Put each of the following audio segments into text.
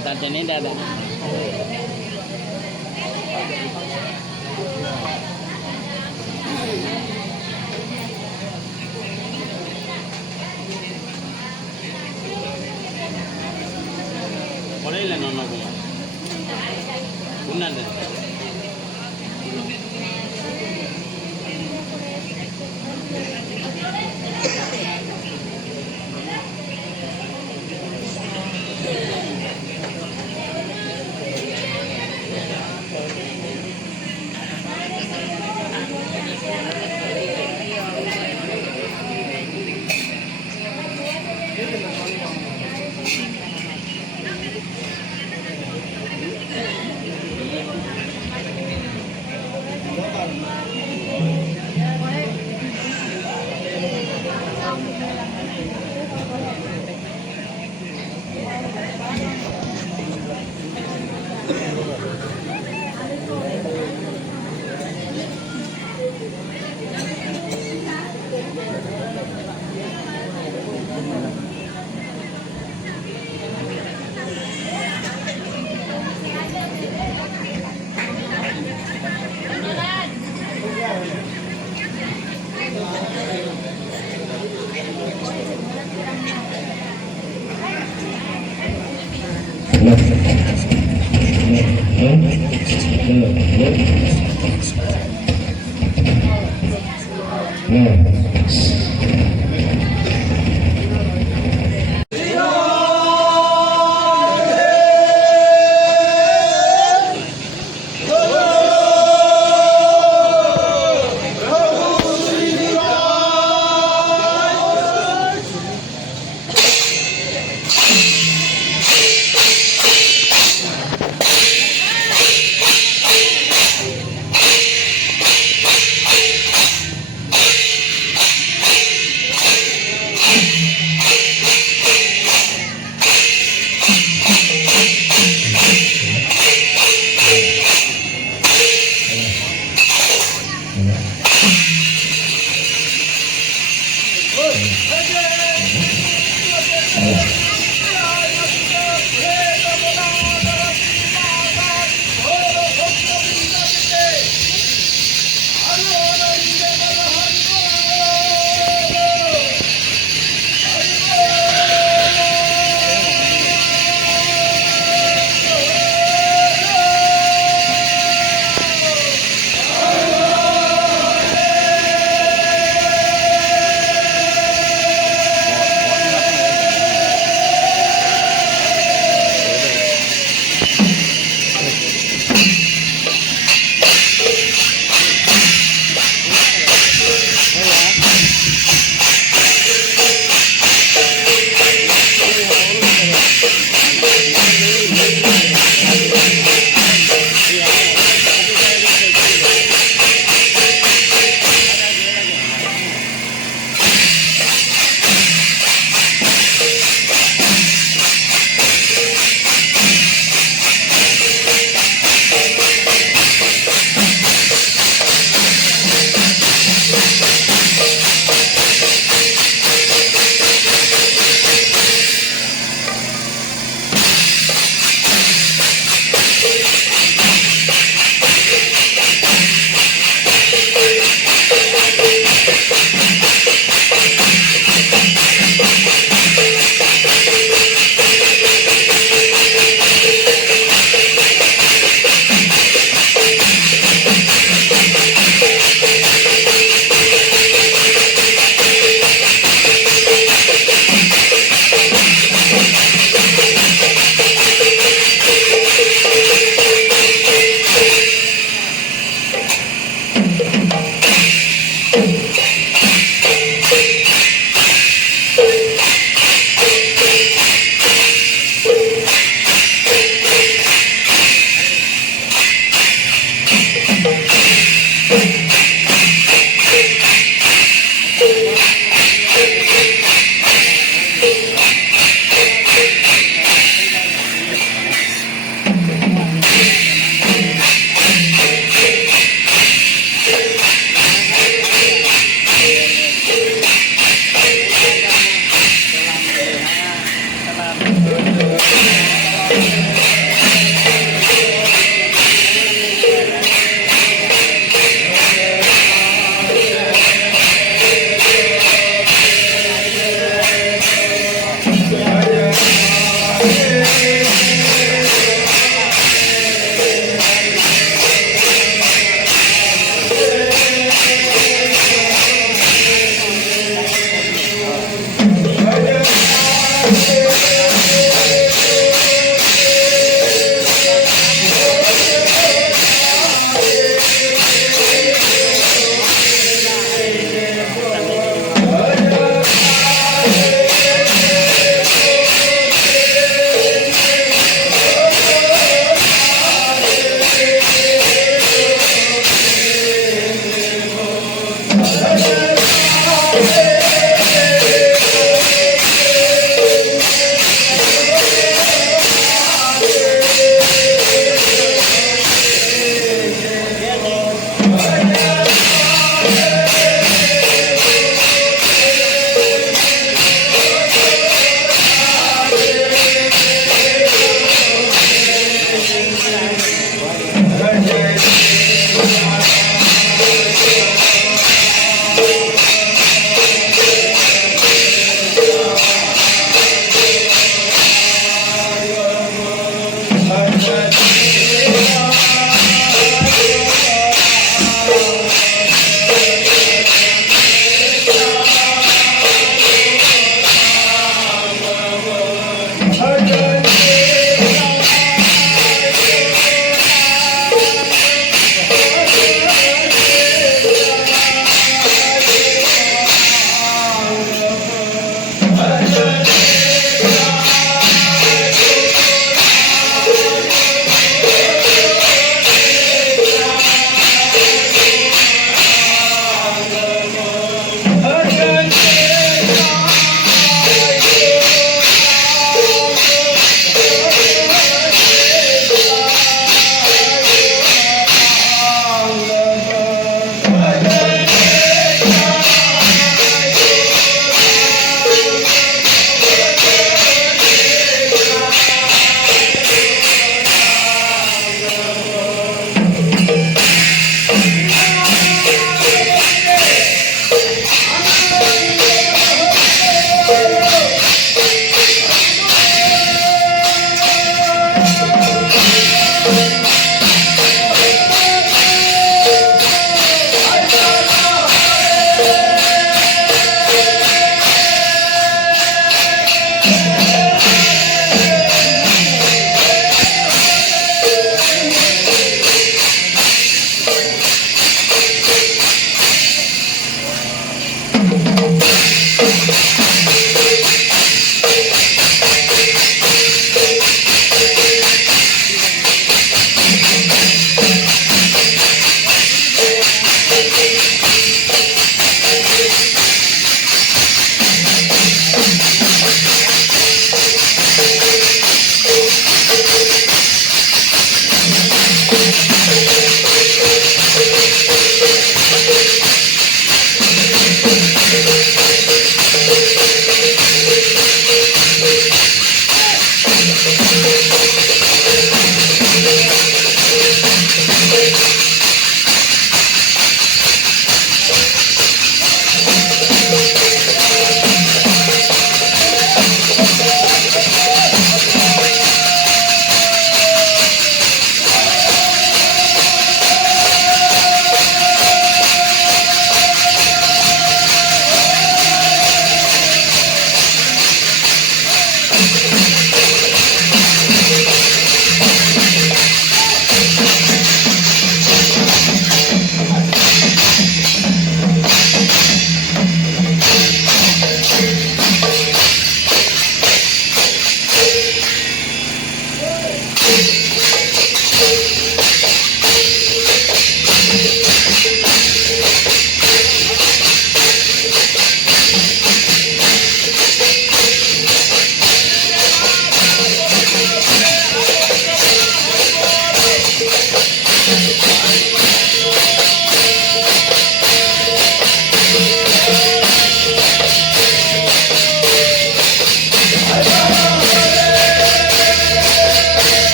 Tadi ini ada. Boleh lah nono punya. Benar deh.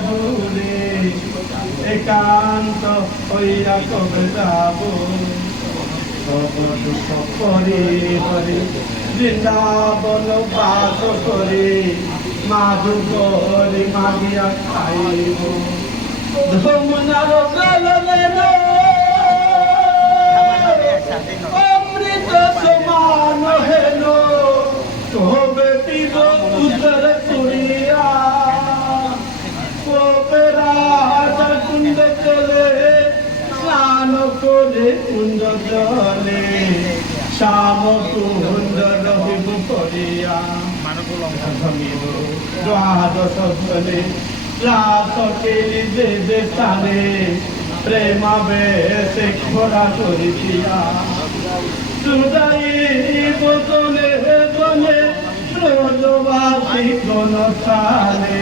দূরে একান্ত হইয়া কবে যাব দুঃখ করে হরে বৃন্দাবন বাস করে মাধু করে মাগিয়া খাইব ধমনার অমৃত সমান হেন তবে পিব উদর করিয়া রাজা কুণ্ড চলে স্নান করে কুণ্ড জলে শ্যাম কুণ্ড রহিব করিয়া দ্বাদশ জলে রাস কেলি যে স্থানে প্রেমাবেশে ঘোরা করিয়া সুদাই বদলে বলে ব্রজবাসী কোন স্থানে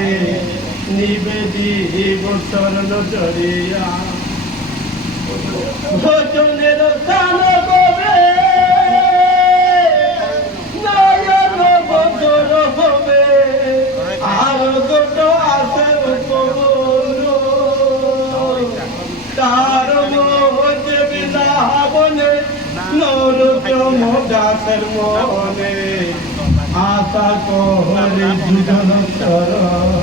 নিবেদিব চরণ জড়িয়া ভোজনের স্থান কবে নয়ন বদর হবে আর গোট আছে উপবন তার মধ্যে বৃন্দাবনে নরোত্তম দাসের মনে আশা করে দুজন Hare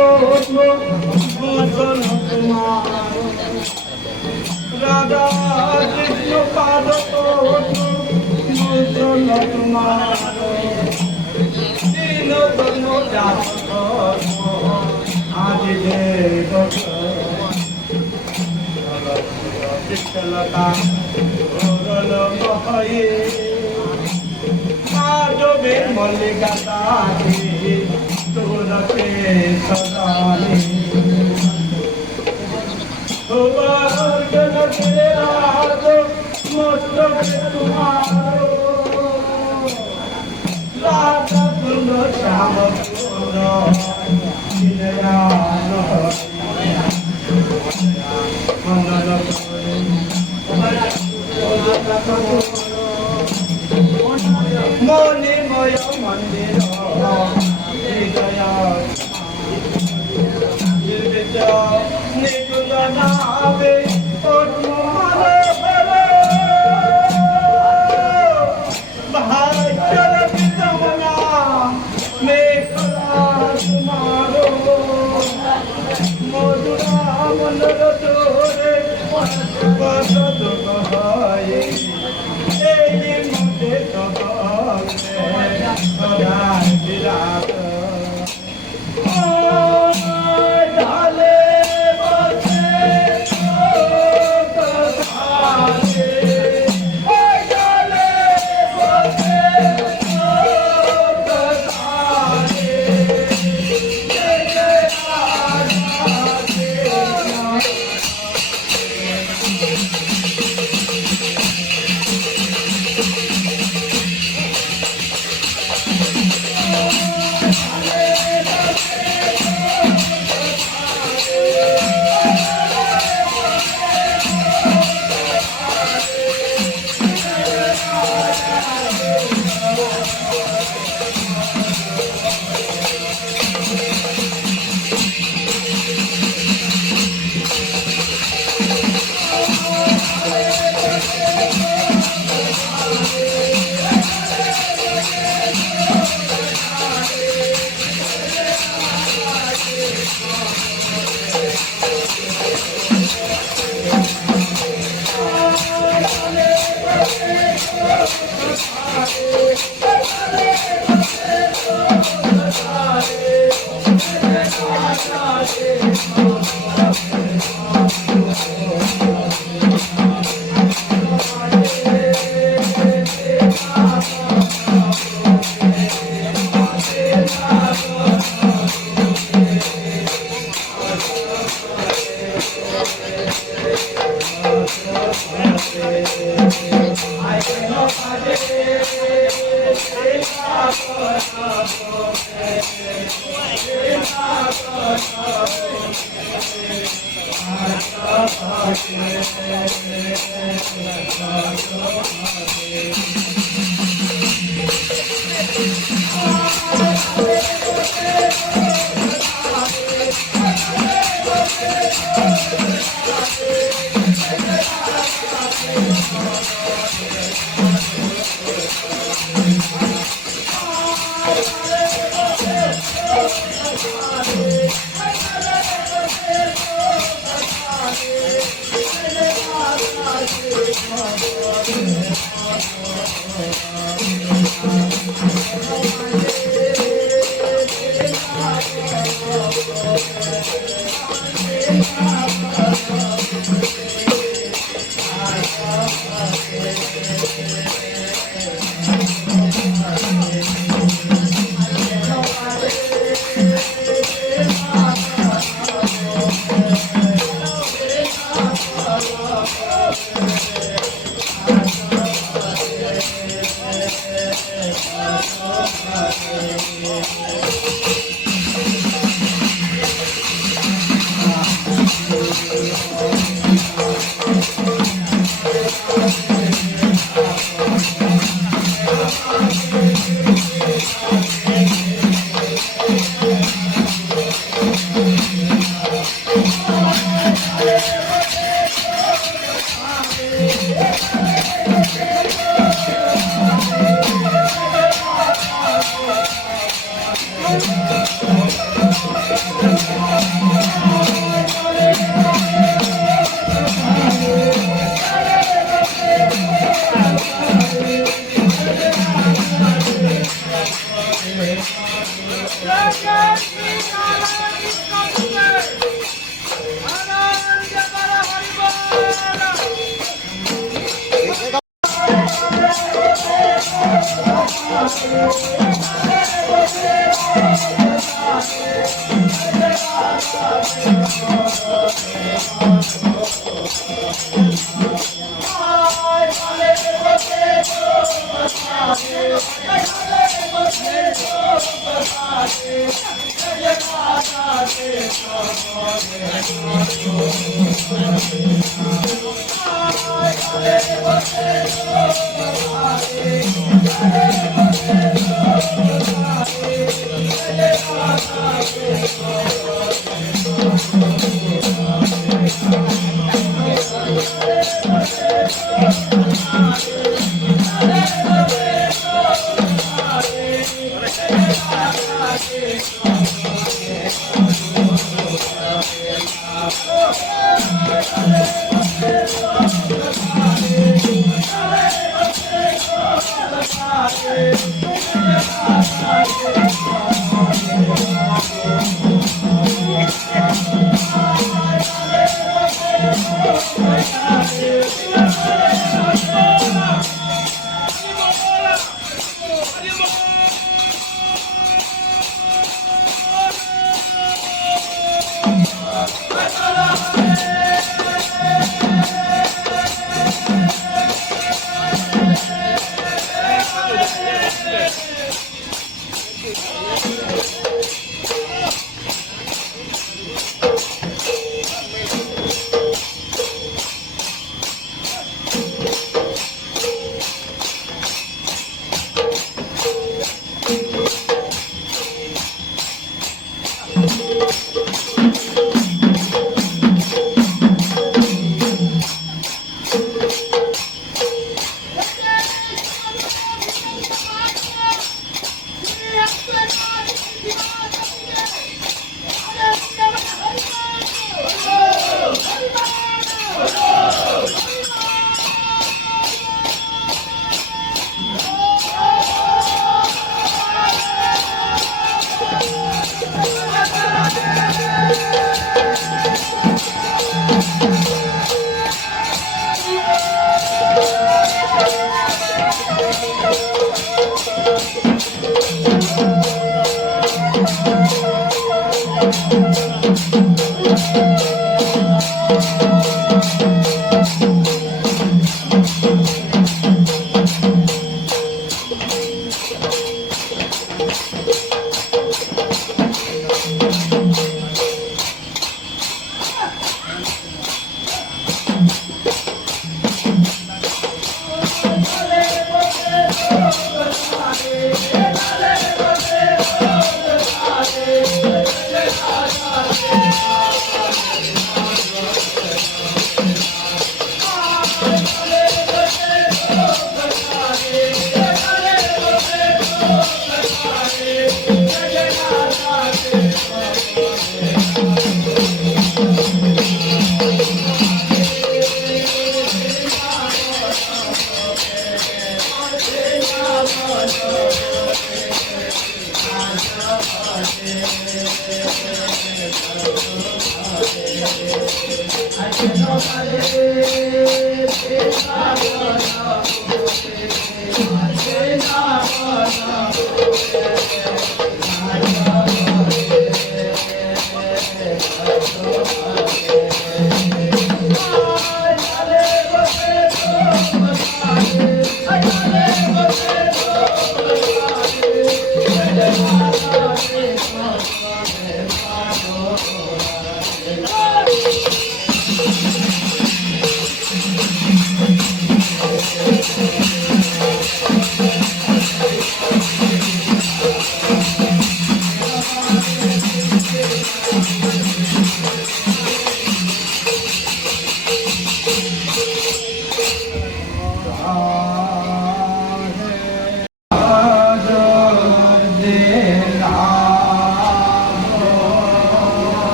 तो भूषण कुमार राधा कृष्ण पाद तो भूषण कुमार दीन बंधु जात आदि देव विठ्ठलता ओरल महे माधवे मल्लिका दानी तुरते सदानी वर्गन तेरा तो मस्तक तुम्हारो राधा कुंड श्याम कुंड दीनयान मंगल मोनिमय मंदिर निकुंज नावे भाग्यल विदमना मेघला तुम्हारो मधुरा मनर तोरे बसत कहाये एई मुझे सबले सदाय विराट ढाले बसे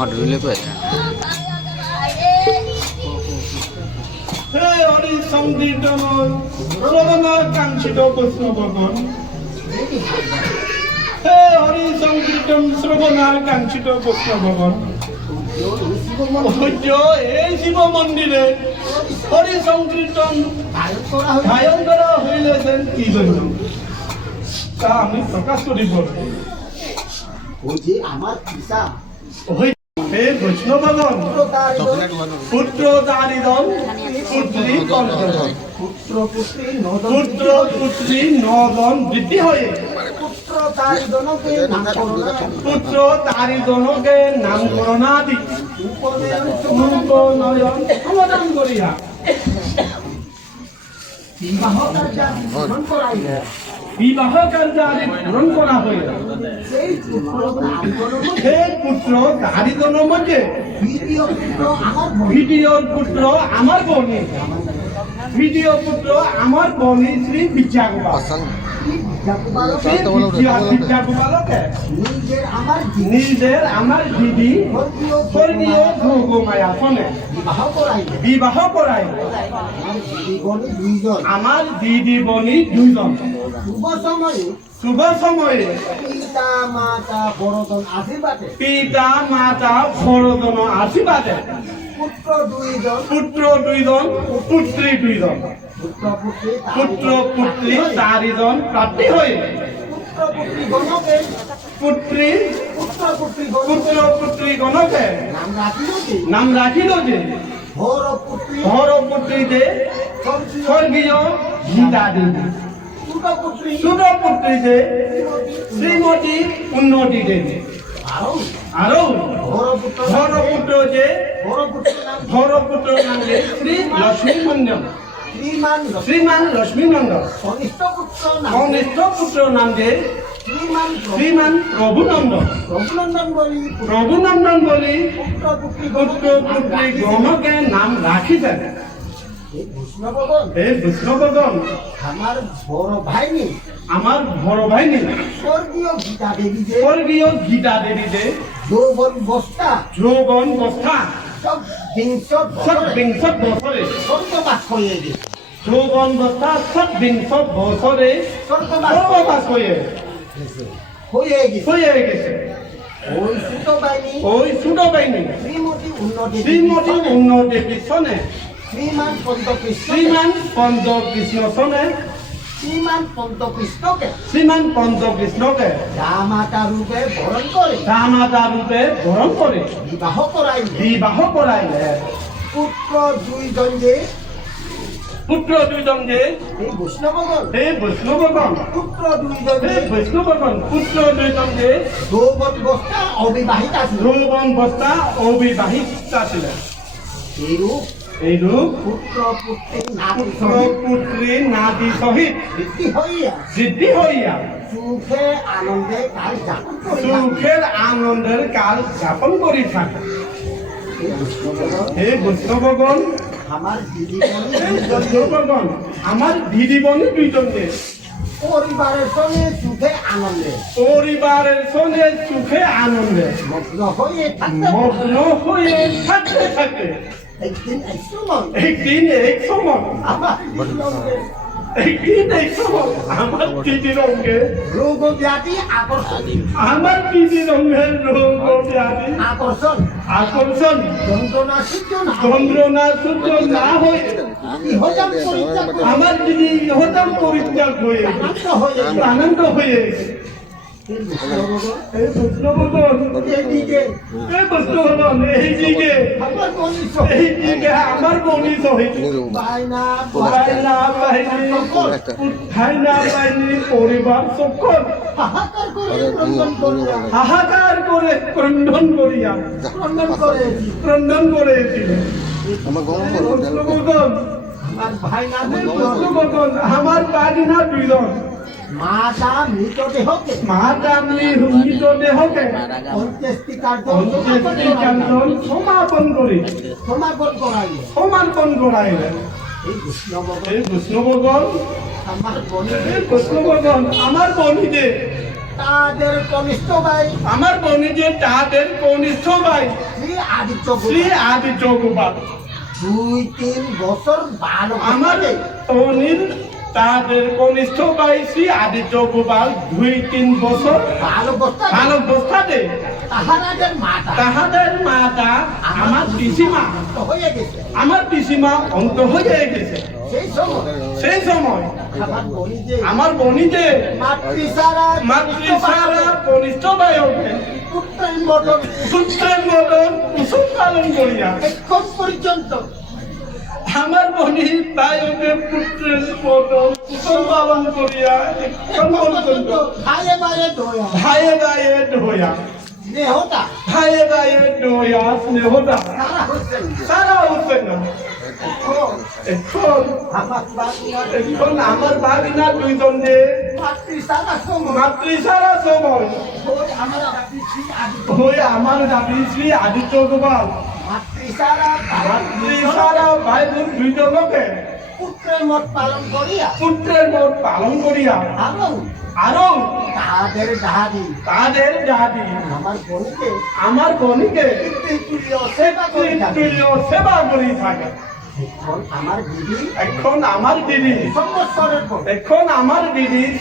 मडुले पहले হে হরি সংকীর্তন শ্রবণার কাঙ্ক্ষিত কৃষ্ণ ভগবান হে হরি সংকীর্তন শ্রবণার কাঙ্ক্ষিত কৃষ্ণ ভগবান এই শিব মন্দিরে হরি সংকীর্তন ধারণ করা হইলেছেন কি জন্য তা আমি প্রকাশ করিব ওই যে আমার পিতা হে বৈষ্ণবগণ পুত্র দারিদন পুত্রী কন্যা পুত্র পুত্রী নদন পুত্র পুত্রী নদন বৃদ্ধি হয়ে পুত্র দারিদনকে নামকরণ পুত্র দারিদনকে নামকরণাদি উপনয়ন উপনয়ন সমাধান করিয়া বিবাহ কার্য গ্রহণ করাইলে বিবাহ কার্যাদি পূরণ করা হইল সেই পুত্র দারিদন হে পুত্র দারিদনের মধ্যে দ্বিতীয় পুত্র আমার দ্বিতীয় পুত্র আমার বনি দ্বিতীয় পুত্র আমার বনি শ্রী বিদ্যাগোপাল শ্রী বিদ্যাগোপালকে নিজের আমার নিজের আমার দিদি স্বর্গীয় যোগমায়া ফোনে বিবাহ করাইলে বিবাহ করাই আমার দিদি দুইজন আমার দিদি বনি দুইজন শুভ সময়ে শুভ সময়ে পিতা মাতা বড়জন আশীর্বাদে পিতা মাতা বড়জন আশীর্বাদে পুত্র দুইজন পুত্র দুইজন পুত্রী দুইজন পুত্র পুত্রী পুত্র পুত্রী চারিজন প্রাপ্তি হয়ে পুত্র পুত্রী গণকে পুত্রী পুত্র পুত্রী গণ পুত্র পুত্রী গণকে নাম রাখিল কি নাম রাখিল যে হর পুত্রী ধর পুত্রীতে স্বর্গীয় স্বর্গীয় গীতা দেবী ছোট পুত্রী ছোট পুত্রীতে শ্রীমতী উন্নতি দেবী আরো আরো হর পুত্র ধর পুত্র যে হর পুত্র নাম ধর পুত্র নাম যে শ্রী লক্ষ্মী মন্ডল শ্রীমান শ্রীমান লক্ষ্মী নন্দন কনিষ্ঠ পুত্র নাম কনিষ্ঠ পুত্র নাম যে শ্রীমান শ্রীমান প্রভুনন্দন রঘুনন্দন বলি প্রভুনন্দন বলি পুত্র পুত্রী পুত্র পুত্রী গণকে নাম রাখিছেন বৈষ্ণবগণ হে বৈষ্ণবগণ আমার বড় ভাইনি আমার বড় ভাইনি স্বর্গীয় গীতা দেবী যে স্বর্গীয় গীতা দেবী যে যৌবন বস্তা যৌবন বস্থা সব বিংশ সৎবিংশ বছরে স্বর্গবাস হয়ে গেছে যৌবন বস্থা সৎবিংশ বছরে স্বর্গবাস সর্ববাস হয়ে হয়ে গেছে গেছে ওই ছোট বাহিনী ওই ছোট বাহিনী শ্রীমতী উন্নতি শ্রীমতী উন্নতি সনে শ্রীমান পন্তকৃষ্ণ শ্রীমান পঞ্চ কৃষ্ণ সনে শ্রীমান পন্তকৃষ্ণকে শ্রীমান পঞ্চ কৃষ্ণকে রামাতা রূপে বরণ করে রামাতা রূপে বরণ করে বিবাহ করাইলে বিবাহ করাইলে পুত্র দুইজন যে পুত্র দুইজন যে এই বৈষ্ণবগণ হে বৈষ্ণবগণ পুত্র দুইজন হে যে বৈষ্ণবগণ পুত্র দুইজন যে যৌবন বস্তা অবিবাহিত আছে যৌবন বস্থা অবিবাহিতা ছিলেন এইরূপ এইরূপ পুত্র পুত্রী নাতি পুত্র পুত্রী নাতি সহিত বৃদ্ধি হইয়া সিদ্ধি হইয়া সুখে আনন্দে কাল যাপন করে সুখের আনন্দের কাল যাপন করি থাকে এই বৈষ্ণবগণ হে বৈষ্ণবগণ আমার দিদি হে বৈষ্ণবগণ আমার দিদি বনি দুইজন যে পরিবারের সঙ্গে সুখে আনন্দে পরিবারের সঙ্গে সুখে আনন্দে মগ্ন হয়ে থাকতে মগ্ন হয়ে থাকতে থাকে একদিন এক সময় একদিন এক সময় আমার সঙ্গে একদিন এক সময় আমার দিদির অঙ্গে রোগ ব্যাধি আকর্ষণ আমার দিদির অঙ্গের রোগ ব্যাধি আকর্ষণ আকর্ষণ যন্ত্রণা সহ্য না যন্ত্রণা সহ্য না হয়ে ইহজাত পরিত্যাগ করে আমার দিদি হতাম পরিত্যাগ হয়ে আনন্দ হয়ে আনন্দ হয়ে এই বৈষ্ণবগণ এই বৈষ্ণবগণ এদিকে এই বৈষ্ণবগণ এইদিকে আমার কনিষ্ঠ এইদিকে আমার বনি সহিত বায়না ভাইনা বাহিনী ভাইনা বাহিনী পরিবার সকল হাহাকার করে ক্রন্দন করিয়া হাহাকার করে ক্রন্দন করিয়া ক্রন্দন করেছি ক্রন্দন করেছিল বৈষ্ণবগণ আমার ভাইনা এই বৈষ্ণবগণ আমার বাড়িনা দুইজন মাতা মৃতদেহকে মাতামনি মৃত দেহকে অন্ত্যেষ্টি কার্য অন্ত্যেষ্টি কার্যন সমাপন করি সমাপন করাইলে সমাপন করাইলেন এই বৈষ্ণবগণ এই বৈষ্ণবগণ আমার বনি এই বৈষ্ণবগণ আমার বনিতে তাদের কনিষ্ঠ ভাই আমার বনিতে তাদের কনিষ্ঠ ভাই শ্রী আদিত্য শ্রী আদিত্য গোপাল 2-3 বছর বালক আমার তনির তাদের কনিষ্ঠ ভাই শ্রী আদিত্য গোপাল 2-3 বছর ভালো অবস্থাতে তাহাদের মাতা আমার পিসিমা অন্ত হয়ে গেছে। সেই সময় আমার বনিতে মাতৃসারা কনিষ্ঠ ভাই ওঠে পুত্রের মতন কুসুম পালন করিয়া এখন পর্যন্ত আমার বনি তাই ওকে পুত্রের মতো কুসুম পালন করিয়া এখন পর্যন্ত ভাইয়ে ভাইয়ে ধোয়া স্নেহটা সারা হচ্ছে না। এখন আমার বাগিনা দুইজন যে মাতৃসারা সময় হয়ে আমার দাবি শ্রী আদিত্য গোপাল মাতৃসারা ভাই বোন দুইজনকে পুত্রের মত পালন করিয়া আরো তাদের জাহাদি আমার বনিকে সেবা করি থাকে। এখন আমার দিদি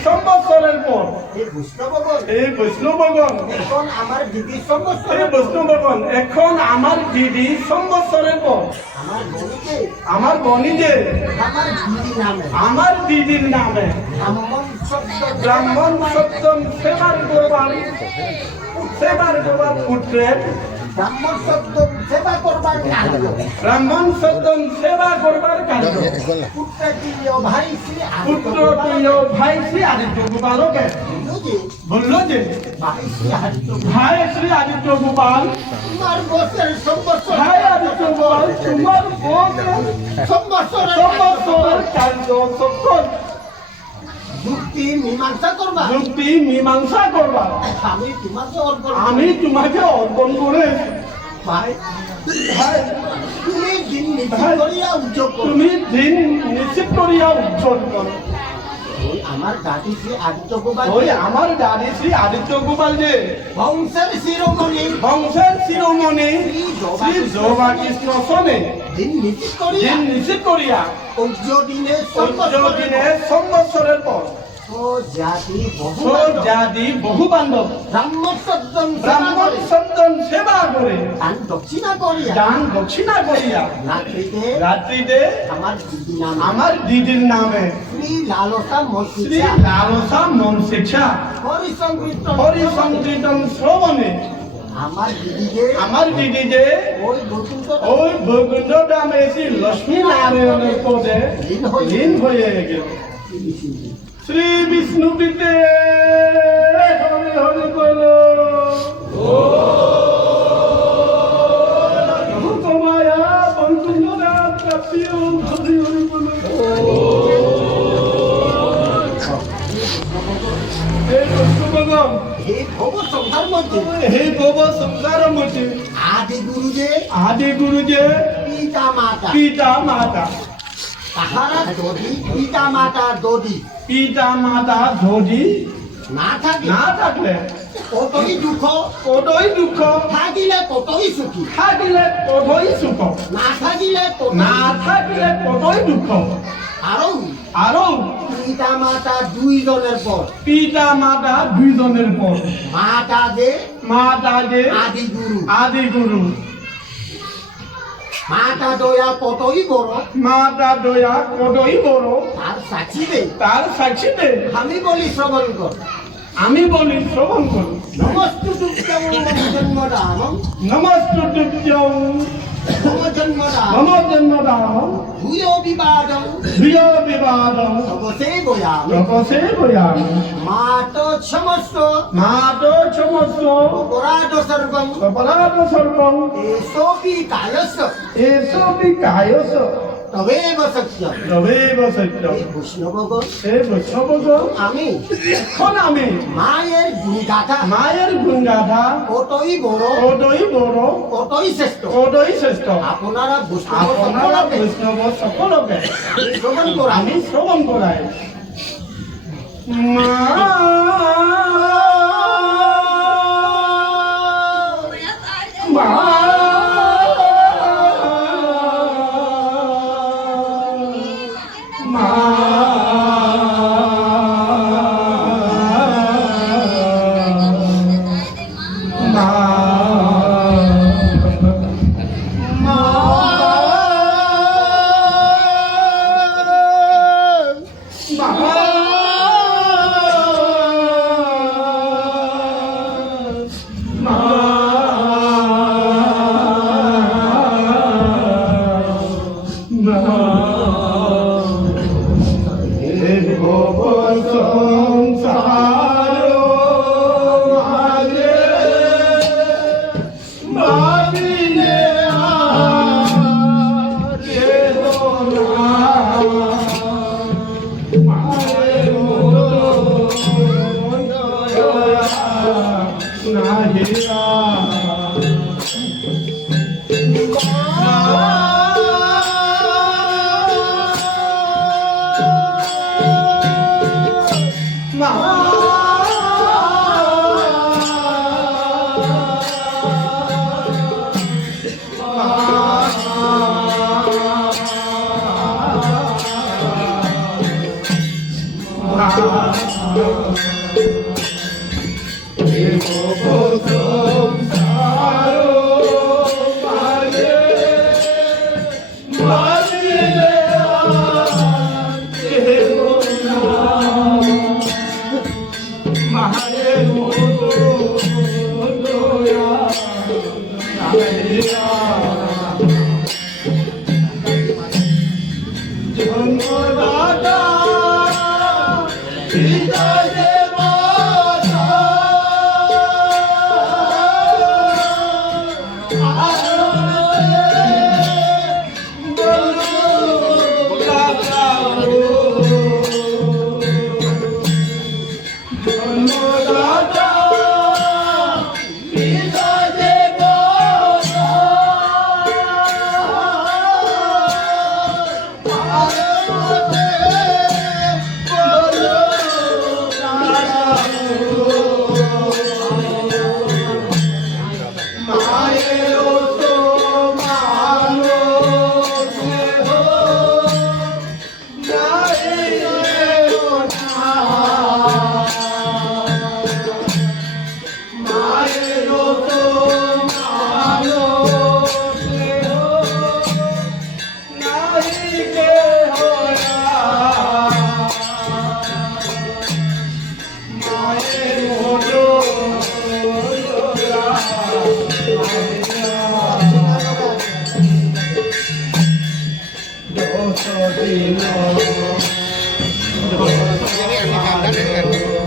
সম্বৎসরের পর এই বৈষ্ণবগণ এখন আমার দিদি সম্বৎসরের পর আমার বনিকে আমার দিদির নামে ব্রাহ্মণ সপ্তম সেবার করবার পুত্রের ব্রাহ্মণ সপ্তম সেবা করবার কার্য পুত্রপ্রিয় ভাই শ্রী আদিত্য গোপালকে বলল যে ভাই শ্রী আদিত্য গোপাল ভাই আদিত্য গোপাল তোমার সম্বৎসরের কার্য সফল যুক্তি মীমাংসা করবা আমি তোমাকে অর্পণ করে তুমি দিন নিশ্চিত করিয়া উজ্জ্বল করো। আমার দাদি শ্রী আদিত্য গোপাল যে বংশের শিরোমণি শ্রী জবা কৃষ্ণ সনে দিন নিশ্চিত করিয়া দিনে সম্বৎসরের পর জাতি বহু বান্ধব ব্রাহ্মণ সজ্জন সেবা করে দান দক্ষিণা করিয়া রাত্রিতে আমার দিদির নামে শ্রী লালসা মন শিক্ষা হরি সংকীর্তন শ্রবণে আমার দিদি যে ওই বৈকুণ্ঠ ধামে এসে লক্ষ্মী নারায়ণের পদে লীন হয়ে গেল। শ্রী বিষ্ণু পিতে হরি হরি বল তোমায়া বৈকুণ্ঠ ধাম প্রাপ্তি হরি হরি বল। হে ভব সংসার মধ্যে আদি গুরু যে পিতা মাতা না থাকলে কতই দুঃখ থাকিলে কতই সুখ না থাকিলে কতই দুঃখ। আরো পিতা মাতা দুইজনের পর মাতা যে আদি গুরু মাতা দয়া কতই বড় তার সাক্ষীতে আমি বলি শ্রবণ কর নমস্তুভ্যং মম জন্মদানম ভূয়ো বিবাদং তপসেবয়ামি মাতো ক্ষমস্ব অপরাধ সর্বং এসোপি কায়স্য তবেব সত্যম বৈষ্ণবগণ আমি মায়ের গুণ গাথা কতই বড় কতই শ্রেষ্ঠ আপনারা বৈষ্ণব সকলকে আমি শ্রবণ করাই। মা হে ভব সংসার মাঝে ভাবিলে আর কেহ না মায়ের মতো নাহিয়া Hare Rama, Hare Rama,